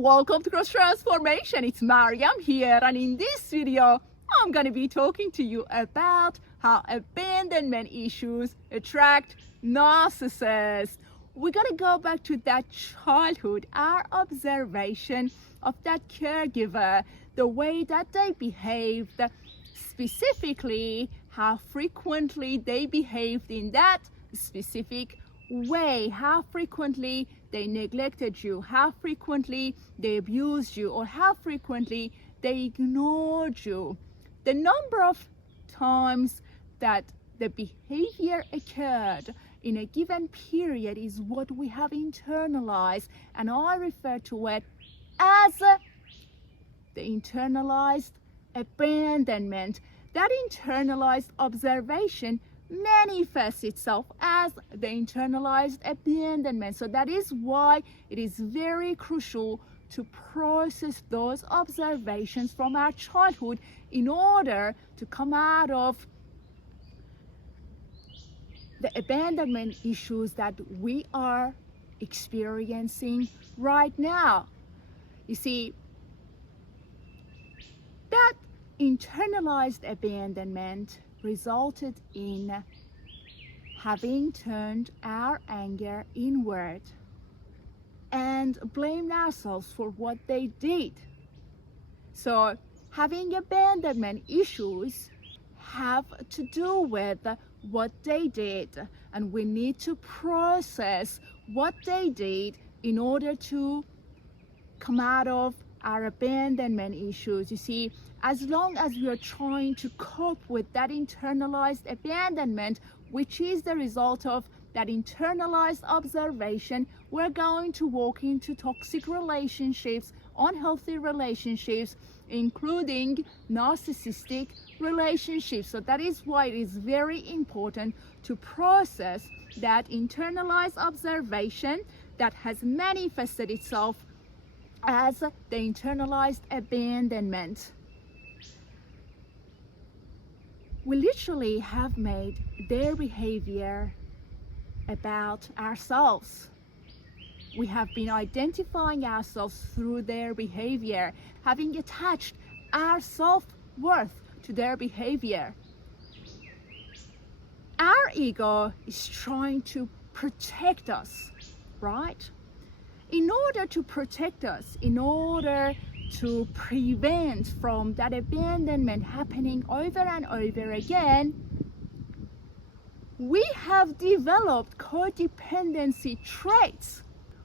Welcome to Cross Transformation. It's Mariam here, and in this video I'm going to be talking to you about how abandonment issues attract narcissists. We're going to go back to that childhood, our observation of that caregiver, the way that they behaved, specifically how frequently they behaved in that specific way, how frequently they neglected you, how frequently they abused you, or how frequently they ignored you. The number of times that the behavior occurred in a given period is what we have internalized, and I refer to it as the internalized abandonment. That internalized observation manifests itself as the internalized abandonment. So that is why it is very crucial to process those observations from our childhood in order to come out of the abandonment issues that we are experiencing right now. You see, that internalized abandonment resulted in having turned our anger inward and blamed ourselves for what they did. So having abandonment issues have to do with what they did, and we need to process what they did in order to come out of our abandonment issues. You see, as long as we are trying to cope with that internalized abandonment, which is the result of that internalized observation, we're going to walk into toxic relationships, unhealthy relationships, including narcissistic relationships. So that is why it is very important to process that internalized observation that has manifested itself as the internalized abandonment. We literally have made their behavior about ourselves. We have been identifying ourselves through their behavior, having attached our self-worth to their behavior. Our ego is trying to protect us, right? In order to protect us, in order to prevent from that abandonment happening over and over again, we have developed codependency traits.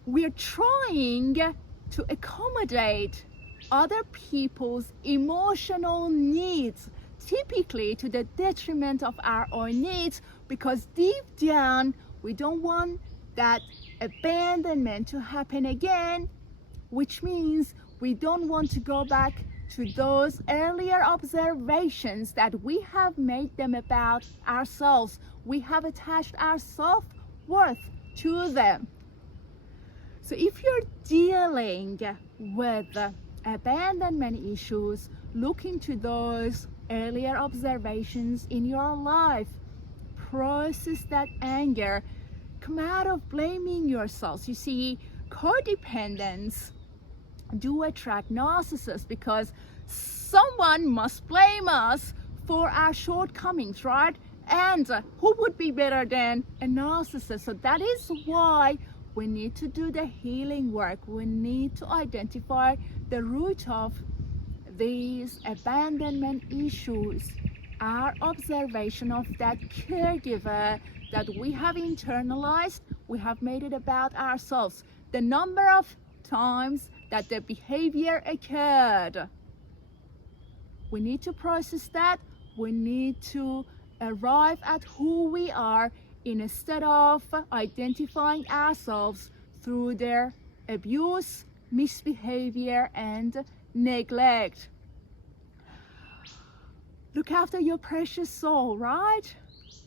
We're trying to accommodate other people's emotional needs, typically to the detriment of our own needs, because deep down we don't want that abandonment to happen again, which means we don't want to go back to those earlier observations that we have made them about ourselves. We have attached our self-worth to them. So if you're dealing with abandonment issues, look into those earlier observations in your life. Process that anger. Come out of blaming yourselves. You see, codependents do attract narcissists because someone must blame us for our shortcomings, right? And who would be better than a narcissist? So that is why we need to do the healing work. We need to identify the root of these abandonment issues, our observation of that caregiver that we have internalized, we have made it about ourselves. The number of times that the behavior occurred, we need to process that. We need to arrive at who we are instead of identifying ourselves through their abuse, misbehavior, and neglect. Look after your precious soul, right?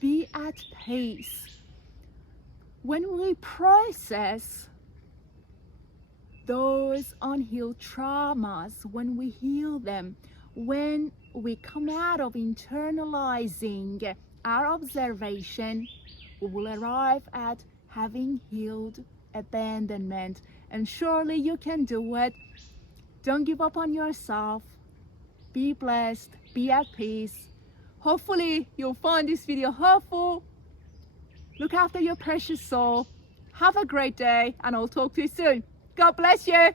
Be at peace. When we process those unhealed traumas, when we heal them, when we come out of internalizing our observation, we will arrive at having healed abandonment. and surely you can do it. Don't give up on yourself. Be blessed, be at peace. Hopefully you'll find this video helpful. Look after your precious soul. Have a great day, and I'll talk to you soon. God bless you.